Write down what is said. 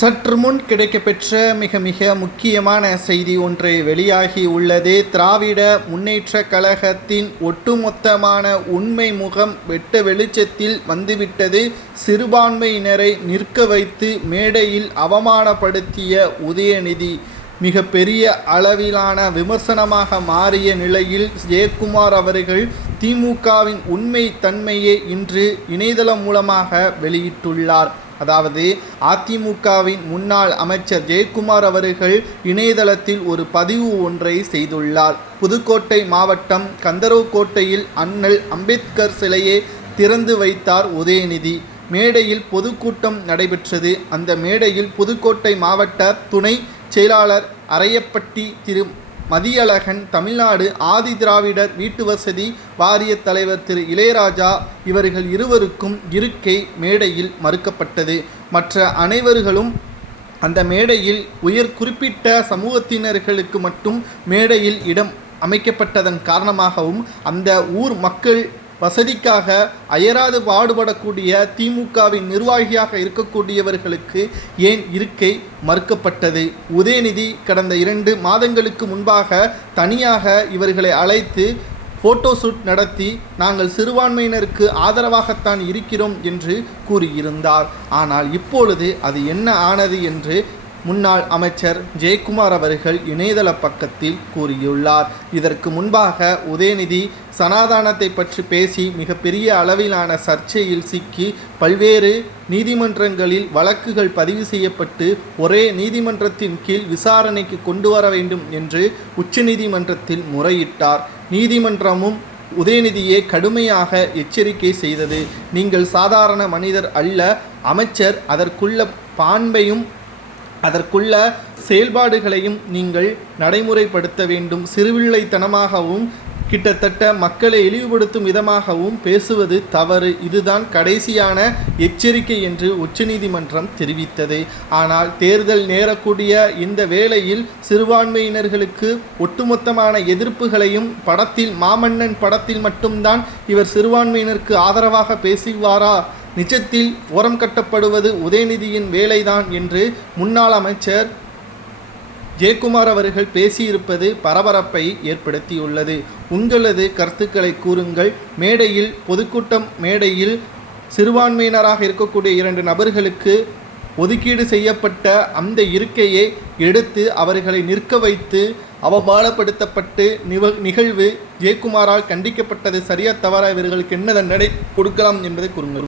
சற்று முன் கிடைக்கப்பெற்ற மிக முக்கியமான செய்தி ஒன்று வெளியாகி உள்ளது. திராவிட முன்னேற்றக் கழகத்தின் ஒட்டுமொத்தமான உண்மை முகம் வெட்ட வெளிச்சத்தில் வந்துவிட்டது. சிறுபான்மையினரை நிற்க வைத்து மேடையில் அவமானப்படுத்திய உதயநிதி மிக பெரிய அளவிலான விமர்சனமாக மாறிய நிலையில் ஜெயக்குமார் அவர்கள் திமுகவின் உண்மை தன்மையை இன்று இணையதளம் மூலமாக வெளியிட்டுள்ளார். அதாவது அதிமுகவின் முன்னாள் அமைச்சர் ஜெயக்குமார் அவர்கள் இணையதளத்தில் ஒரு பதிவு ஒன்றை செய்துள்ளார். புதுக்கோட்டை மாவட்டம் கந்தரவுக்கோட்டையில் அண்ணல் அம்பேத்கர் சிலையை திறந்து வைத்தார் உதயநிதி. மேடையில் பொதுக்கூட்டம் நடைபெற்றது. அந்த மேடையில் புதுக்கோட்டை மாவட்ட துணை செயலாளர் அரையப்பட்டி திரு மதியழகன், தமிழ்நாடு ஆதி திராவிடர் வீட்டு வசதி வாரிய தலைவர் திரு இளையராஜா இவர்கள் இருவருக்கும் இருக்கை மேடையில் மறுக்கப்பட்டது. மற்ற அனைவர்களும் அந்த மேடையில் உயர் குறிப்பிட்ட சமூகத்தினர்களுக்கு மட்டும் மேடையில் இடம் அமைக்கப்பட்டதன் காரணமாகவும் அந்த ஊர் மக்கள் வசதிக்காக அயராது பாடுபடக்கூடிய திமுகவின் நிர்வாகியாக இருக்கக்கூடியவர்களுக்கு ஏன் இருக்கை மறுக்கப்பட்டது? உதயநிதி கடந்த 2 மாதங்களுக்கு முன்பாக தனியாக இவர்களை அழைத்து ஃபோட்டோ ஷூட் நடத்தி நாங்கள் சிறுபான்மையினருக்கு ஆதரவாகத்தான் இருக்கிறோம் என்று கூறியிருந்தார். ஆனால் இப்பொழுது அது என்ன ஆனது என்று முன்னாள் அமைச்சர் ஜெயக்குமார் அவர்கள் இணையதள பக்கத்தில் கூறியுள்ளார். இதற்கு முன்பாக உதயநிதி சனாதானத்தை பற்றி பேசி மிகப்பெரிய அளவிலான சர்ச்சையில் சிக்கி பல்வேறு நீதிமன்றங்களில் வழக்குகள் பதிவு செய்யப்பட்டு ஒரே நீதிமன்றத்தின் கீழ் விசாரணைக்கு கொண்டு வர வேண்டும் என்று உச்சநீதிமன்றத்தில் முறையிட்டார். நீதிமன்றமும் உதயநிதியை கடுமையாக எச்சரிக்கை செய்தது. நீங்கள் சாதாரண மனிதர் அல்ல, அமைச்சர், அதற்குள்ள பாண்பையும் அதற்குள்ள செயல்பாடுகளையும் நீங்கள் நடைமுறைப்படுத்த வேண்டும். சிறுவில்லைத்தனமாகவும் கிட்டத்தட்ட மக்களை இழிவுபடுத்தும் விதமாகவும் பேசுவது தவறு. இதுதான் கடைசியான எச்சரிக்கை என்று உச்சநீதிமன்றம் தெரிவித்தது. ஆனால் தேர்தல் நேரக்கூடிய இந்த வேளையில் சிறுபான்மையினர்களுக்கு ஒட்டுமொத்தமான எதிர்ப்புகளையும் படத்தில் மாமன்னன் படத்தில் மட்டும்தான் இவர் சிறுபான்மையினருக்கு ஆதரவாக பேசுவாரா? நிஜத்தில் ஓரம் கட்டப்படுவது உதயநிதியின் வேலைதான் என்று முன்னாள் அமைச்சர் ஜெயக்குமார் அவர்கள் பேசியிருப்பது பரபரப்பை ஏற்படுத்தியுள்ளது. உங்களது கருத்துக்களை கூறுங்கள். மேடையில் பொதுக்கூட்டம் மேடையில் சிறுபான்மையினராக இருக்கக்கூடிய 2 நபர்களுக்கு ஒதுக்கீடு செய்யப்பட்ட அந்த இருக்கையை எடுத்து அவர்களை நிற்க வைத்து அவமானப்படுத்தப்பட்டு நிகழ்வு ஜெயக்குமாரால் கண்டிக்கப்பட்டது சரியா தவறா? இவர்களுக்கு என்ன தண்டனை கொடுக்கலாம் என்பதை கூறுங்கள்.